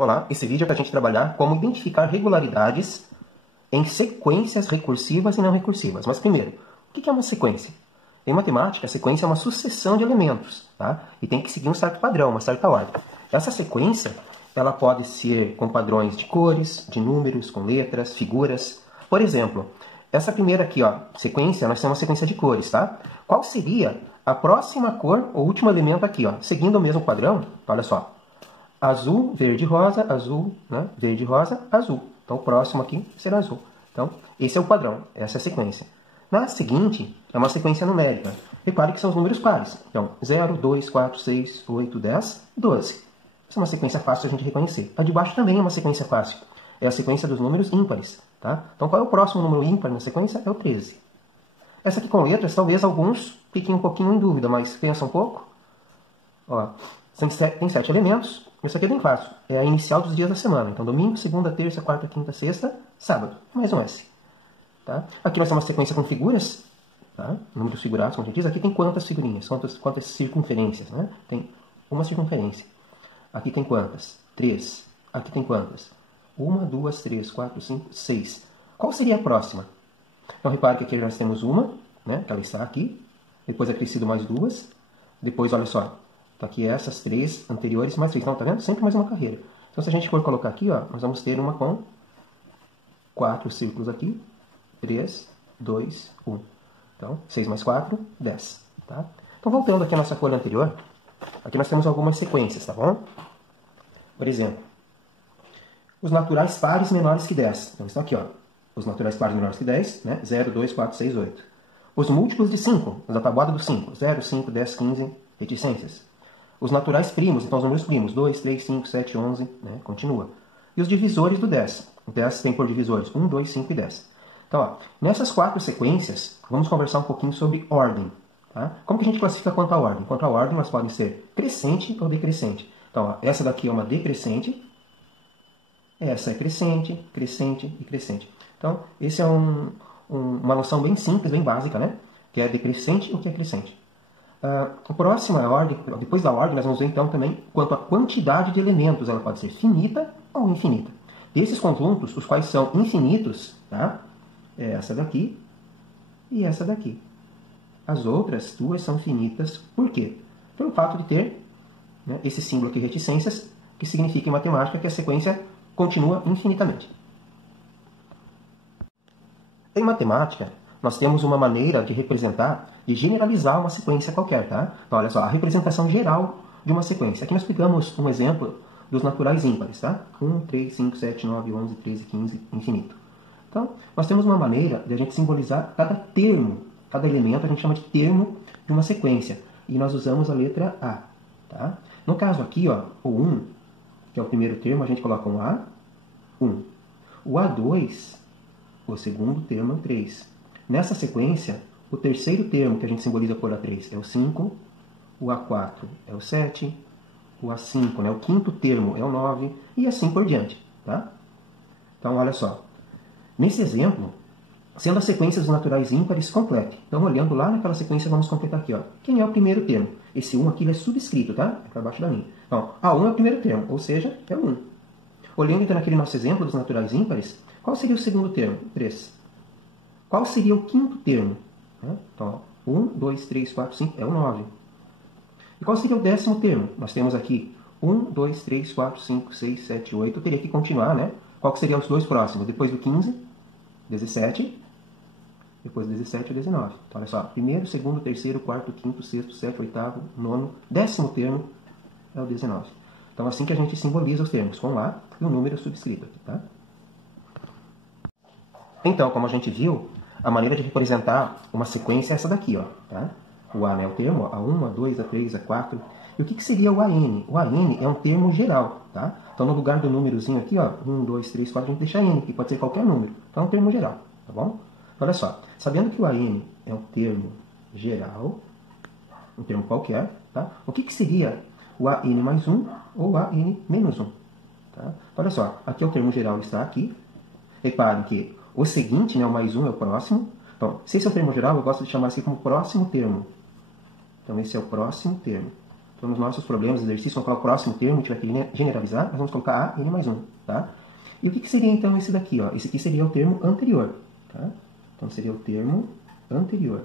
Olá, esse vídeo é para a gente trabalhar como identificar regularidades em sequências recursivas e não recursivas. Mas primeiro, o que é uma sequência? Em matemática, a sequência é uma sucessão de elementos, tá? E tem que seguir um certo padrão, uma certa ordem. Essa sequência, ela pode ser com padrões de cores, de números, com letras, figuras. Por exemplo, essa primeira aqui, ó, sequência, nós temos uma sequência de cores, tá? Qual seria a próxima cor, o último elemento aqui, ó, seguindo o mesmo padrão? Olha só. Azul, verde, rosa, azul, né? Verde, rosa, azul. Então, o próximo aqui será azul. Então, esse é o padrão, essa é a sequência. Na seguinte, é uma sequência numérica. Repare que são os números pares. Então, 0, 2, 4, 6, 8, 10, 12. Essa é uma sequência fácil de a gente reconhecer. A de baixo também é uma sequência fácil. É a sequência dos números ímpares. Tá? Então, qual é o próximo número ímpar na sequência? É o 13. Essa aqui com letras, talvez alguns fiquem um pouquinho em dúvida, mas pensa um pouco. Ó, tem 7 elementos. Isso aqui é bem fácil. É a inicial dos dias da semana. Então, domingo, segunda, terça, quarta, quinta, sexta, sábado. Mais um S. Tá? Aqui nós temos uma sequência com figuras. Tá? Números figurados, como a gente diz. Aqui tem quantas figurinhas? Quantas circunferências? Né? Tem uma circunferência. Aqui tem quantas? 3. Aqui tem quantas? 1, 2, 3, 4, 5, 6. Qual seria a próxima? Então, repare que aqui nós temos uma, né? Que ela está aqui. Depois acrescido mais duas. Depois, olha só. Então, aqui essas 3 anteriores mais 3. Então, tá vendo? Sempre mais uma carreira. Então, se a gente for colocar aqui, ó, nós vamos ter uma com 4 círculos aqui. 3, 2, 1. Então, 6 mais 4, 10. Tá? Então, voltando aqui à nossa folha anterior, aqui nós temos algumas sequências, tá bom? Por exemplo, os naturais pares menores que 10. Então, estão aqui, ó. Os naturais pares menores que 10, né? 0, 2, 4, 6, 8. Os múltiplos de 5, os da tabuada do 5. 0, 5, 10, 15, reticências. Os naturais primos, então os números primos, 2, 3, 5, 7, 11, né? Continua. E os divisores do 10. O 10 tem por divisores 1, 2, 5 e 10. Então, ó, nessas 4 sequências, vamos conversar um pouquinho sobre ordem. Tá? Como que a gente classifica quanto à ordem? Quanto à ordem, elas podem ser crescente ou decrescente. Então, ó, essa daqui é uma decrescente, essa é crescente, crescente e crescente. Então, esse é uma noção bem simples, bem básica, né? Que é decrescente ou que é crescente. O próximo é a ordem. Depois da ordem, nós vamos ver então também quanto à quantidade de elementos. Ela pode ser finita ou infinita. Desses conjuntos, os quais são infinitos, tá? É essa daqui e essa daqui. As outras duas são finitas. Por quê? Pelo fato de ter, né, esse símbolo aqui, reticências, que significa em matemática que a sequência continua infinitamente. Em matemática, nós temos uma maneira de representar, de generalizar uma sequência qualquer, tá? Então, olha só, a representação geral de uma sequência. Aqui nós pegamos um exemplo dos naturais ímpares, tá? 1, 3, 5, 7, 9, 11, 13, 15, infinito. Então, nós temos uma maneira de a gente simbolizar cada termo, cada elemento a gente chama de termo de uma sequência. E nós usamos a letra A, tá? No caso aqui, ó, o 1, que é o primeiro termo, a gente coloca um A1. O A2, o segundo termo é o 3. Nessa sequência, o terceiro termo que a gente simboliza por A3 é o 5, o A4 é o 7, o A5, né, o quinto termo é o 9, e assim por diante. Tá? Então, olha só. Nesse exemplo, sendo a sequência dos naturais ímpares, complete. Então, olhando lá naquela sequência, vamos completar aqui. Ó. Quem é o primeiro termo? Esse 1 aqui ele é subscrito, tá? É para baixo da linha. Então, A1 é o primeiro termo, ou seja, é o 1. Olhando então naquele nosso exemplo dos naturais ímpares, qual seria o segundo termo? 3. Qual seria o quinto termo? Então, 1, 2, 3, 4, 5 é o 9. E qual seria o 10º termo? Nós temos aqui 1, 2, 3, 4, 5, 6, 7, 8. Eu teria que continuar, né? Qual que seriam os dois próximos? Depois do 15, 17. Depois do 17, o 19. Então, olha só. Primeiro, segundo, terceiro, quarto, quinto, sexto, sétimo, oitavo, nono. 10º termo é o 19. Então, assim que a gente simboliza os termos, com A e o número subscrito aqui, tá? Então, como a gente viu, a maneira de representar uma sequência é essa daqui, ó, tá? O A, né, é o termo, ó, A1, A2, A3, A4. E o que seria o AN? O AN é um termo geral, tá? Então, no lugar do númerozinho aqui, ó, 1, 2, 3, 4, a gente deixa N, que pode ser qualquer número. Então, é um termo geral, tá bom? Então, olha só, sabendo que o AN é um termo geral, um termo qualquer, tá? O que seria o AN mais 1 ou o AN menos 1? Tá? Então, olha só, aqui é o termo geral, está aqui. Reparem que o seguinte, né, o mais 1 é o próximo. Então, se esse é o termo geral, eu gosto de chamar assim como próximo termo. Então, esse é o próximo termo. Então, nos nossos problemas, exercícios, vamos falar o próximo termo, tiver que generalizar, nós vamos colocar a, n mais 1, tá? E o que seria, então, esse daqui, ó? Esse aqui seria o termo anterior, tá? Então, seria o termo anterior.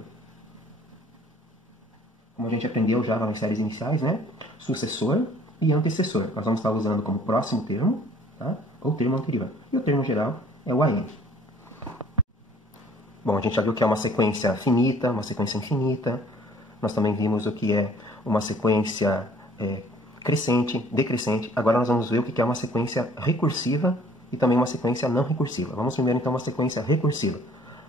Como a gente aprendeu já nas séries iniciais, né? Sucessor e antecessor. Nós vamos estar usando como próximo termo, tá? Ou termo anterior. E o termo geral é o AN. Bom, a gente já viu que é uma sequência finita, uma sequência infinita. Nós também vimos o que é uma sequência crescente, decrescente. Agora nós vamos ver o que é uma sequência recursiva e também uma sequência não recursiva. Vamos primeiro então uma sequência recursiva.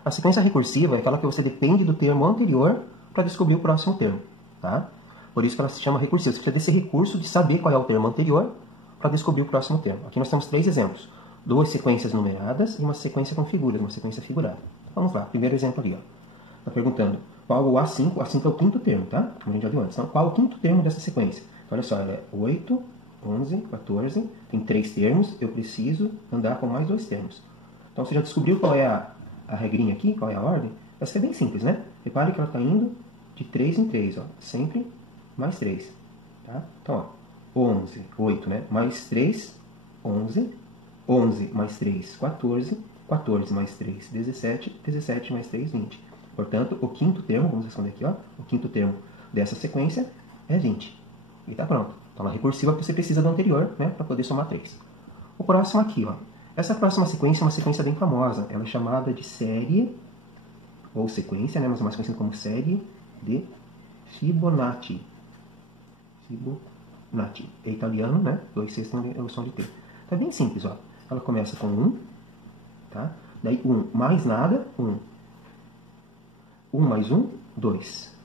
A sequência recursiva é aquela que você depende do termo anterior para descobrir o próximo termo, tá? Por isso que ela se chama recursiva. Você precisa desse recurso de saber qual é o termo anterior para descobrir o próximo termo. Aqui nós temos 3 exemplos. 2 sequências numeradas e uma sequência com figuras, uma sequência figurada. Vamos lá, primeiro exemplo ali, ó. Está perguntando qual o A5, A5 é o quinto termo, tá? Como a gente já viu antes. Então, qual é o quinto termo dessa sequência? Então, olha só, ela é 8, 11, 14, tem 3 termos, eu preciso andar com mais 2 termos. Então, você já descobriu qual é a regrinha aqui, qual é a ordem? Vai ser bem simples, né? Repare que ela está indo de 3 em 3, ó, sempre mais 3, tá? Então, ó, 11, 8, né? Mais 3, 11, 11 mais 3, 14, 14 mais 3, 17, 17 mais 3, 20. Portanto, o quinto termo, vamos responder aqui, ó, o quinto termo dessa sequência é 20. E está pronto. Então, na recursiva, você precisa do anterior, né, para poder somar 3. O próximo aqui, ó. Essa próxima sequência é uma sequência bem famosa. Ela é chamada de série, ou sequência, né, mas é mais conhecida como série de Fibonacci. Fibonacci. É italiano, né? 2/6 é o som de T. Tá bem simples, ó. Ela começa com 1, tá? Daí 1 mais nada, 1. 1 mais 1, 2.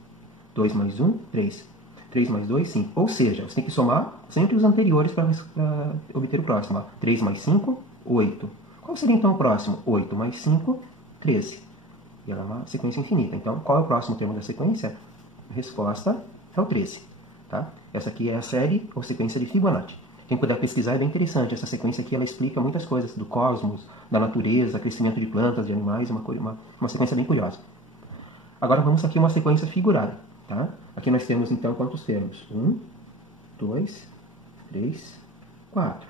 2 mais 1, 3. 3 mais 2, 5. Ou seja, você tem que somar sempre os anteriores para obter o próximo. Ó. 3 mais 5, 8. Qual seria então o próximo? 8 mais 5, 13. E ela é uma sequência infinita. Então, qual é o próximo termo da sequência? A resposta é o 13. Tá? Essa aqui é a série ou sequência de Fibonacci. Quem puder pesquisar é bem interessante. Essa sequência aqui ela explica muitas coisas do cosmos, da natureza, crescimento de plantas, de animais. Uma sequência bem curiosa. Agora vamos aqui a uma sequência figurada. Tá? Aqui nós temos então quantos termos? 1, 2, 3, 4.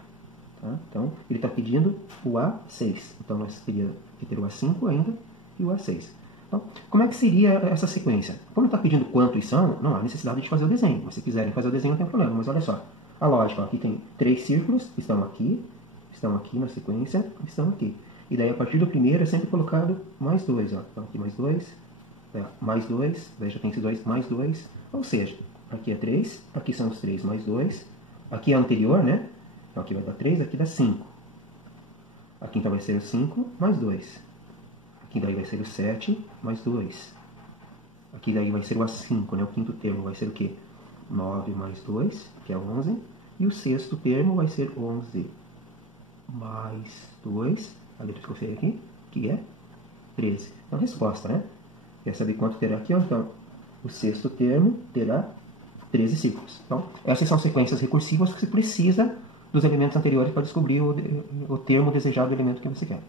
Tá? Então ele está pedindo o A6. Então nós teríamos que ter o A5 ainda e o A6. Então, como é que seria essa sequência? Como está pedindo quantos são, não há necessidade de fazer o desenho. Se quiserem fazer o desenho não tem problema, mas olha só. A lógica, ó, aqui tem 3 círculos, estão aqui na sequência, estão aqui. E daí a partir do primeiro é sempre colocado mais 2. Ó. Então aqui mais 2, mais 2, daí já tem esses 2, mais 2. Ou seja, aqui é 3, aqui são os 3 mais 2. Aqui é anterior, né? Então aqui vai dar 3, aqui dá 5. Aqui então vai ser o 5 mais 2. Aqui daí vai ser o 7 mais 2. Aqui daí vai ser o A5, né? O quinto termo vai ser o quê? 9 mais 2, que é 11. E o sexto termo vai ser 11 mais 2. A letra ficou feia aqui, que é 13. Então, resposta, né? Quer saber quanto terá aqui? Então, o sexto termo terá 13 ciclos. Então, essas são sequências recursivas que você precisa dos elementos anteriores para descobrir o termo desejado do elemento que você quer.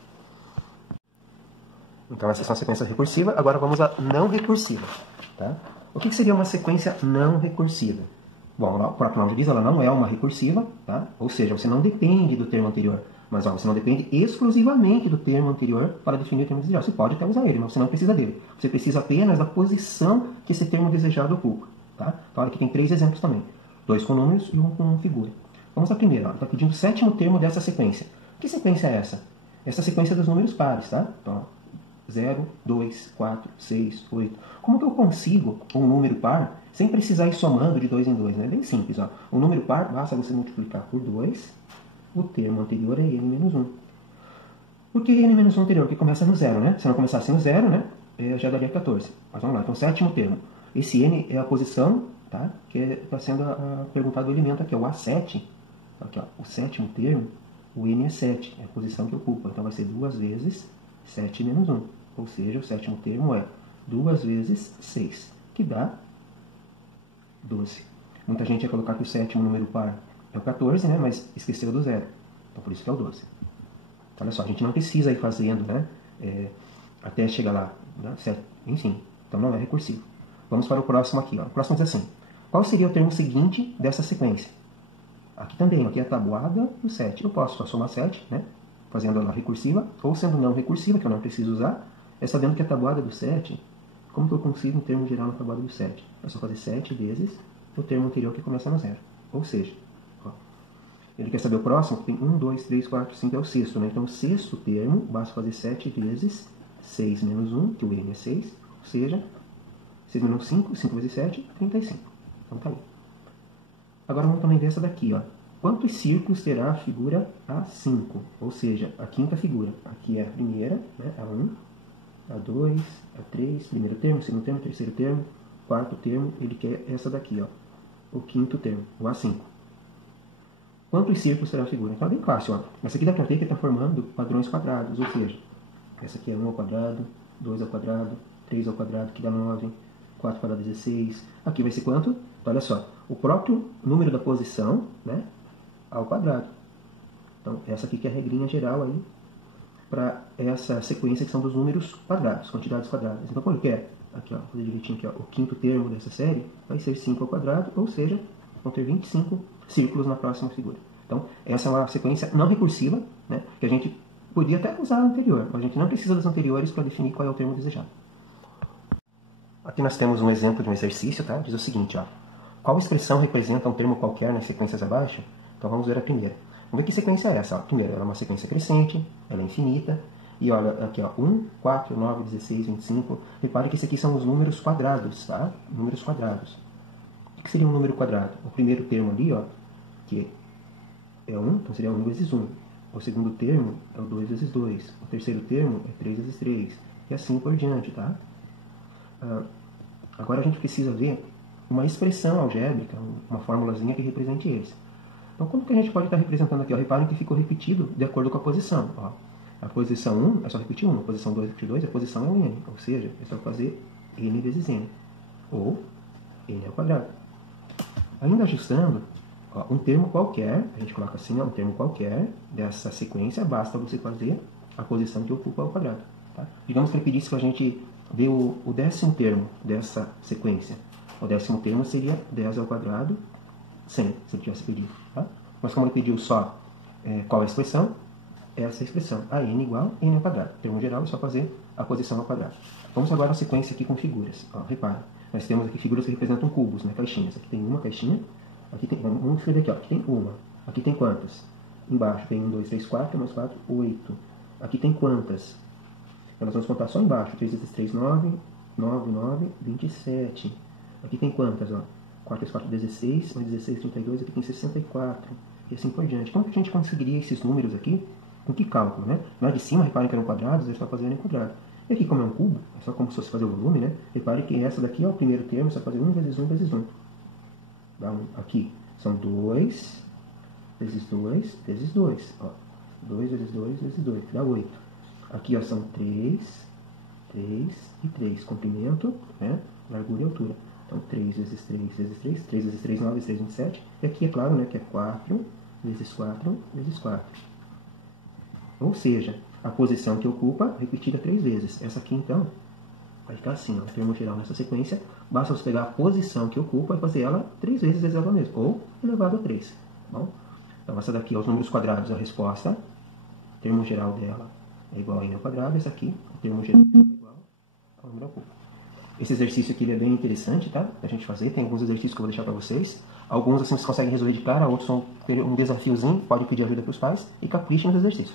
Então, essas são sequências recursivas. Agora vamos à não recursiva. Tá? O que seria uma sequência não recursiva? Bom, o próprio nome diz, ela não é uma recursiva, tá? Ou seja, você não depende do termo anterior. Mas ó, você não depende exclusivamente do termo anterior para definir o termo desejado. Você pode até usar ele, mas você não precisa dele. Você precisa apenas da posição que esse termo desejado ocupa. Tá? Então, olha aqui tem 3 exemplos também. 2 com números e 1 com figura. Vamos à primeira. Está pedindo o 7º termo dessa sequência. Que sequência é essa? Essa sequência dos números pares. Tá? Então, 0, 2, 4, 6, 8. Como que eu consigo um número par sem precisar ir somando de 2 em 2? Né? É bem simples. Ó. Um número par, basta você multiplicar por 2. O termo anterior é n menos 1. Por que n menos 1 anterior? Porque começa no 0, né? Se não começasse no 0, né? Já daria 14. Mas vamos lá. Então, 7º termo. Esse n é a posição, tá? Que está sendo perguntado o elemento aqui, ó, o A7. Aqui, ó, o 7º termo, o n é 7. É a posição que ocupa. Então, vai ser 2 vezes 7 menos 1. Ou seja, o 7º termo é 2 vezes 6, que dá 12. Muita gente ia colocar que o 7º número par é o 14, né? Mas esqueceu do 0. Então, por isso que é o 12. Então, olha só, a gente não precisa ir fazendo, né? Até chegar lá. Né? Certo? Enfim, então não é recursivo. Vamos para o próximo aqui. Ó. O próximo diz assim. Qual seria o termo seguinte dessa sequência? Aqui também, aqui é a tabuada do 7. Eu posso só somar 7, né? Fazendo ela recursiva, ou sendo não recursiva, que eu não preciso usar, é sabendo que a tabuada do 7, como que eu consigo um termo geral na tabuada do 7? É só fazer 7 vezes o termo anterior que começa no 0. Ou seja, ó, ele quer saber o próximo, tem 1, 2, 3, 4, 5, é o sexto, né? Então o sexto termo, basta fazer 7 vezes 6 menos 1, que o n é 6, ou seja, 6 menos 5, 5 vezes 7, 35. Então tá aí. Agora vamos também ver essa daqui, ó. Quantos círculos terá a figura A5? Ou seja, a quinta figura. Aqui é a primeira, né? A1, A2, A3, primeiro termo, segundo termo, terceiro termo, quarto termo. Ele quer essa daqui, ó. O quinto termo, o A5. Quantos círculos terá a figura? Então é bem fácil, ó. Essa aqui dá pra ver que está formando padrões quadrados, ou seja, essa aqui é 1 ao quadrado, 2 ao quadrado, 3 ao quadrado, que dá 9, 4 ao quadrado, 16. Aqui vai ser quanto? Então, olha só, o próprio número da posição, né, ao quadrado. Então, essa aqui que é a regrinha geral aí para essa sequência que são dos números quadrados, quantidades quadradas. Então, quando quer, aqui, ó, vou fazer direitinho aqui, ó, o quinto termo dessa série vai ser 5 ao quadrado, ou seja, vão ter 25 círculos na próxima figura. Então, essa é uma sequência não recursiva, né, que a gente podia até usar a anterior, mas a gente não precisa das anteriores para definir qual é o termo desejado. Aqui nós temos um exemplo de um exercício, tá? Diz o seguinte, ó. Qual expressão representa um termo qualquer nas sequências abaixo? Então vamos ver a primeira. Vamos ver que sequência é essa. Ó. Primeiro, ela é uma sequência crescente, ela é infinita. E olha, aqui, ó, 1, 4, 9, 16, 25. Repare que esses aqui são os números quadrados, tá? Números quadrados. O que seria um número quadrado? O primeiro termo ali, ó, que é 1, então seria 1 vezes 1. O segundo termo é o 2 vezes 2. O terceiro termo é 3 vezes 3. E assim por diante, tá? Agora a gente precisa ver uma expressão algébrica, uma formulazinha que represente eles. Então, como que a gente pode estar representando aqui? Ó, reparem que ficou repetido de acordo com a posição. Ó. A posição 1 é só repetir 1, a posição 2 é repetir 2, a posição é o n. Ou seja, é só fazer n vezes n. Ou n ao quadrado. Ainda ajustando, ó, um termo qualquer, a gente coloca assim, ó, um termo qualquer dessa sequência, basta você fazer a posição que ocupa ao quadrado. Tá? Digamos que ele pedisse para a gente ver o décimo termo dessa sequência. O décimo termo seria 10 ao quadrado, 100, se ele tivesse pedido. Tá? Mas como ele pediu só qual é a expressão, essa é a expressão. A n igual a n ao quadrado. Em termo geral, é só fazer a posição ao quadrado. Vamos agora à sequência aqui com figuras. Ó, repara, nós temos aqui figuras que representam cubos, né, caixinhas. Aqui tem uma caixinha, aqui tem, vamos escrever aqui, ó, aqui tem uma. Aqui tem quantas? Embaixo tem 1, 2, 3, 4, mais 4, 8. Aqui tem quantas? Então, nós vamos contar só embaixo. 3 vezes 3, 9, 9, 9, 27. Aqui tem quantas? Ó? 4 vezes 4, 16, mais 16, 32, aqui tem 64, e assim por diante. Como que a gente conseguiria esses números aqui? Com que cálculo, né? Lá de cima, reparem que eram quadrados, eu estou fazendo em quadrado. E aqui, como é um cubo, é só como se fosse fazer o volume, né? Repare que essa daqui é o primeiro termo, você vai fazer 1 vezes 1 vezes 1. Dá aqui são 2 vezes 2 vezes 2. Ó. 2 vezes 2 vezes 2, que dá 8. Aqui, ó, são 3, 3 e 3. Comprimento, né? Largura e altura. Então, 3 vezes 3 vezes 3. 3 vezes 3, 9 vezes 3, 27. E aqui, é claro, né, que é 4 vezes 4 vezes 4. Ou seja, a posição que ocupa repetida 3 vezes. Essa aqui, então, vai ficar assim, ó, o termo geral nessa sequência. Basta você pegar a posição que ocupa e fazer ela 3 vezes ela mesma, ou elevado a 3. Tá bom? Então, essa daqui, ó, os números quadrados, a resposta. O termo geral dela é igual a n ao quadrado. Essa aqui, o termo geral dela é igual ao número ao cubo. Esse exercício aqui ele é bem interessante, tá? A gente fazer. Tem alguns exercícios que eu vou deixar para vocês. Alguns assim vocês conseguem resolver de cara, outros são um desafiozinho, pode pedir ajuda para os pais e capriche nos exercícios.